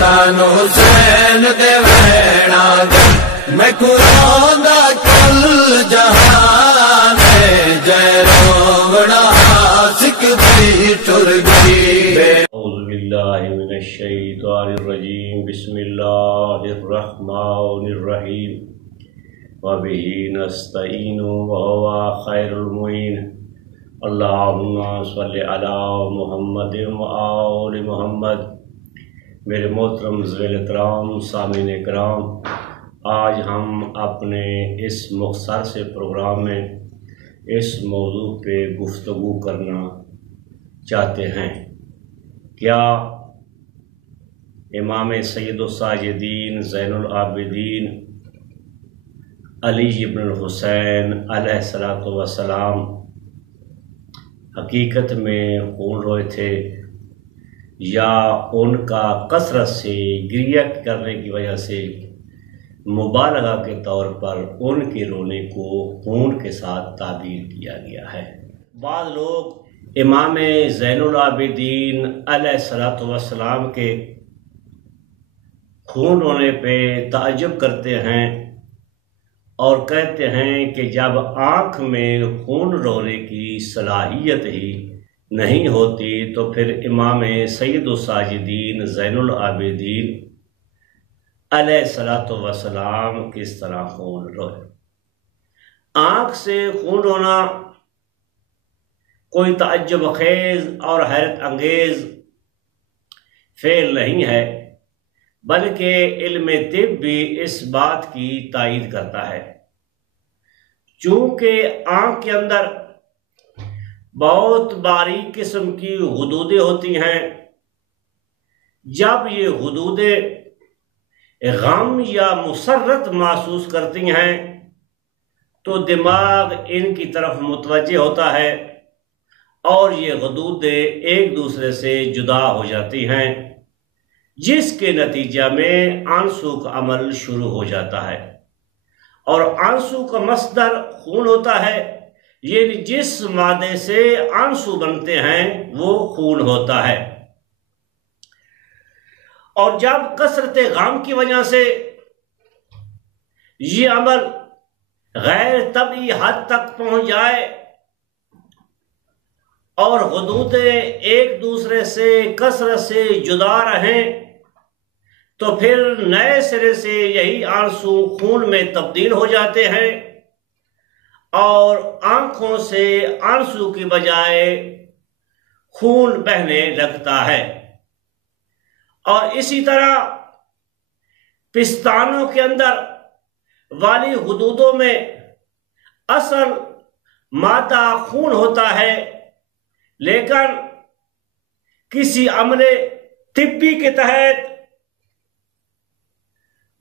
तन हुसैन दे वैणा दे मैं कुरान दा कुल जहान जय रोवड़ा सिक दी टुर गई। अऊज़ु बिल्लाहि मिनश शैतानिर रजीम बिस्मिल्लाहिर्रहमानिर रहीम व बिही नस्तईनु व हुवा खैरुल मुईन। अल्लाहुम्मा सल्लि अला मुहम्मद व आलि मुहम्मद। मेरे मोहतरम ज़वेल-ए-कराम सामीन-ए-कराम, आज हम अपने इस मुख्तसर से प्रोग्राम में इस मौजू पे गुफ्तगू करना चाहते हैं। क्या इमाम सय्यदुस्साजिदीन ज़ैनुल आबिदीन अली इब्न हुसैन अलैहिस्सलातु वस्सलाम हकीकत में खून रोए थे या उनका कसरत से गिरिया करने की वजह से मुबालगा के तौर पर उनके रोने को खून के साथ ताबीर किया गया है। बाद लोग इमाम ज़ैनुल आबिदीन अलैहिस्सलातु वस्सलाम के खून रोने पे ताज्जुब करते हैं और कहते हैं कि जब आँख में खून रोने की सलाहियत ही नहीं होती तो फिर इमाम सय्यदुस्साजिदीन ज़ैनुल आबिदीन अलैहिस्सलातु वस्सलाम किस तरह खून रोए। आँख से खून रोना कोई ताज्जुब खेज और हैरत अंगेज फेल नहीं है, बल्कि इल्म तिब भी इस बात की तायीद करता है। चूँकि आँख के अंदर बहुत बारीक किस्म की हुदूदें होती हैं, जब ये हुदूदें गम या मुसर्रत महसूस करती हैं तो दिमाग इनकी तरफ मुतवज्जे होता है और ये हुदूदें एक दूसरे से जुदा हो जाती हैं, जिसके नतीजा में आंसू का अमल शुरू हो जाता है। और आंसू का मस्दर खून होता है, ये जिस मादे से आंसू बनते हैं वो खून होता है। और जब कसरत गम की वजह से ये अमल गैर तबी हद तक पहुंच जाए और हुदूदें एक दूसरे से कसरत से जुदा रहें तो फिर नए सिरे से यही आंसू खून में तब्दील हो जाते हैं और आंखों से आंसू की बजाय खून बहने लगता है। और इसी तरह पिस्तानों के अंदर वाली हुदूदों में असल मादा खून होता है, लेकिन किसी अमले तिब्बी के तहत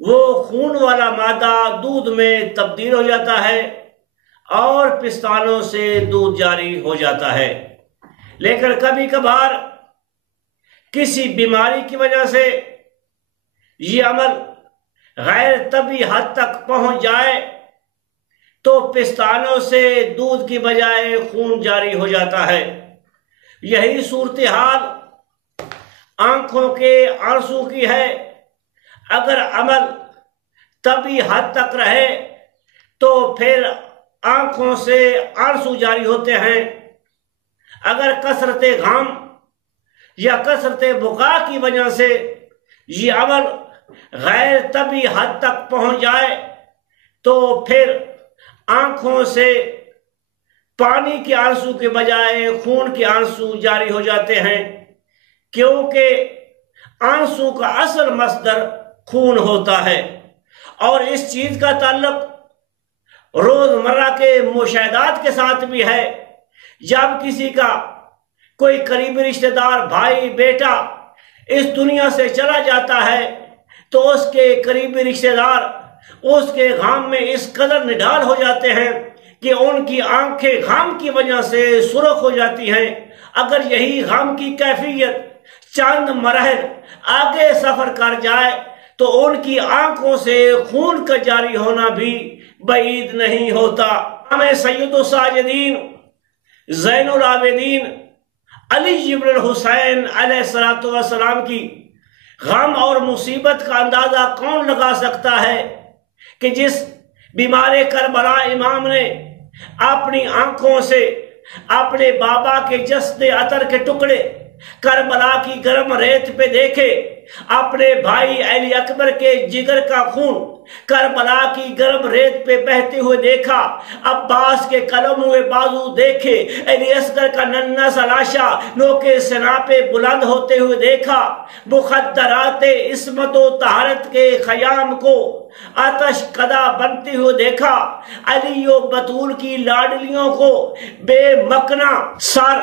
वो खून वाला मादा दूध में तब्दील हो जाता है और पिस्तानों से दूध जारी हो जाता है। लेकिन कभी कभार किसी बीमारी की वजह से ये अमल गैर तबी हद तक पहुंच जाए तो पिस्तानों से दूध की बजाय खून जारी हो जाता है। यही सूरत हाल आंखों के आंसू की है। अगर अमल तबी हद तक रहे तो फिर आंखों से आंसू जारी होते हैं। अगर कसरत गम या कसरत बुका की वजह से ये अमल गैर तबी हद तक पहुंच जाए तो फिर आंखों से पानी के आंसू के बजाय खून के आंसू जारी हो जाते हैं, क्योंकि आंसू का असल मस्दर खून होता है। और इस चीज का ताल्लुक रोजमर्रा के मुशाहदात के साथ भी है। जब किसी का कोई करीबी रिश्तेदार, भाई, बेटा इस दुनिया से चला जाता है तो उसके करीबी रिश्तेदार उसके गम में इस कदर निढाल हो जाते हैं कि उनकी आंखें गम की वजह से सुर्ख हो जाती हैं। अगर यही गम की कैफियत चंद मरहल आगे सफर कर जाए तो उनकी आंखों से खून का जारी होना भी बईद नहीं होता। हमें सय्यदुस्साजिदीन ज़ैनुल आबिदीन अली इब्न हुसैन अलैहिस्सलातु वस्सलाम की غم اور مصیبت کا اندازہ کون لگا سکتا ہے کہ جس بیمار کربلا امام نے اپنی آنکھوں سے اپنے بابا کے جسد عطر کے ٹکڑے کربلا کی گرم ریت پہ دیکھے، اپنے بھائی علی اکبر کے جگر کا خون کربلا کی گرم ریت پہ بہتے ہوئے دیکھا، عباس کے قلم ہوئے بازو دیکھے، علی اصغر کا ننھا سا لاشا نوکے سنا پہ بلند ہوتے ہوئے دیکھا، مخدرات عصمت و طہارت کے خیام کو آتش کدا بنتے ہوئے دیکھا، علی و بطول کی لاڈلیوں کو بے مکنا سر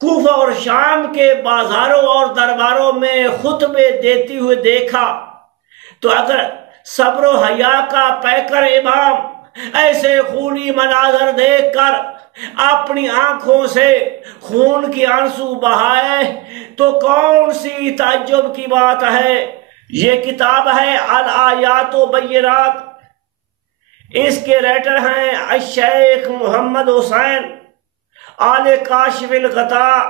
کوفہ اور شام کے بازاروں اور درباروں میں خطبے دیتی ہوئے دیکھا، تو اگر صبر و حیا کا پیکر امام ایسے خونی مناظر دیکھ کر اپنی آنکھوں سے خون کی آنسو بہائے تو کون سی تعجب کی بات ہے۔ یہ کتاب ہے الآیات و بینات، اس کے رائٹر ہیں الشیخ محمد حسین آل کاشف الغطاء۔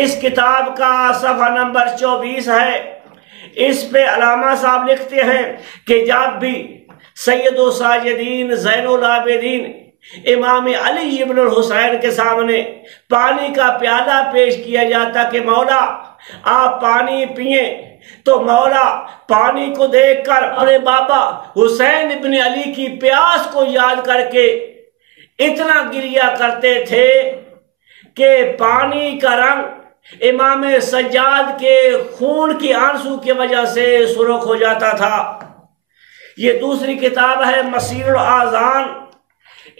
اس کتاب کا صفحہ نمبر 24 ہے۔ اس پہ علامہ صاحب لکھتے ہیں کہ جب بھی سید و ساجدین زین العابدین امام علی ابن الحسین کے سامنے پانی کا پیالہ پیش کیا جاتا کہ مولا آپ پانی پئیں، تو مولا پانی کو دیکھ کر اپنے بابا حسین ابن علی کی پیاس کو یاد کر کے اتنا گریہ کرتے تھے کہ پانی کا رنگ امام سجاد کے خون کی آنسو کی وجہ سے سرخ ہو جاتا تھا۔ یہ دوسری کتاب ہے مسیر الاذان،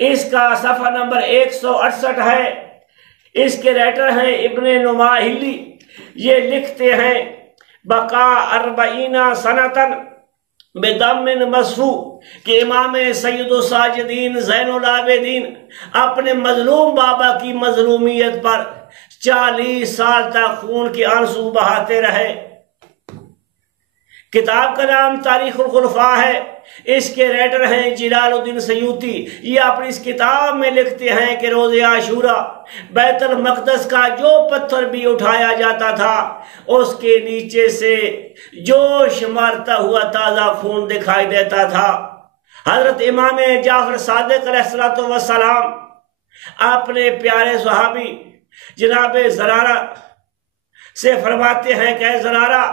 اس کا صفحہ نمبر 168 ہے۔ اس کے رائٹر ہیں ابن نماہلی۔ یہ لکھتے ہیں بقا 40 سنتن بدم مسفو کہ امام سید و ساجدین زین العابدین اپنے مظلوم بابا کی مظلومیت پر 40 سال تک خون کی آنسو بہاتے رہے۔ کتاب کا نام تاریخ الخلفاء ہے۔ اس کے رائٹر ہیں جلال الدین سیوطی۔ یہ اپنی اس کتاب میں لکھتے ہیں کہ روز عاشوراء بیت المقدس کا جو پتھر بھی اٹھایا جاتا تھا اس کے نیچے سے جوش مارتا ہوا تازہ خون دکھائی دیتا تھا۔ حضرت امام جعفر صادق علیہ السلام اپنے پیارے صحابی جناب زرارہ سے فرماتے ہیں کہ اے زرارہ،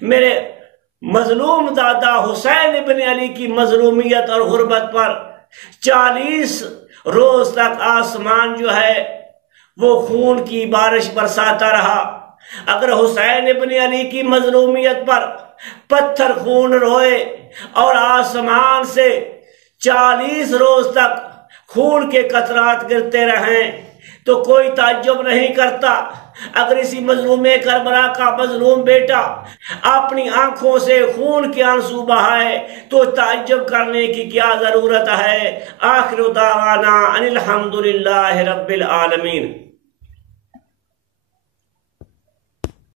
میرے مظلوم دادا حسین ابن علی کی مظلومیت اور غربت پر 40 روز تک آسمان جو ہے وہ خون کی بارش برساتا رہا۔ اگر حسین ابن علی کی مظلومیت پر پتھر خون روئے اور آسمان سے 40 روز تک خون کے قطرات گرتے رہیں تو کوئی تعجب نہیں کرتا اگر اسی مظلوم کربلا کا مظلوم بیٹا اپنی آنکھوں سے خون کے آنسو بہائے تو تعجب کرنے کی کیا ضرورت ہے۔ آخر دعوانا ان الحمدللہ رب العالمین۔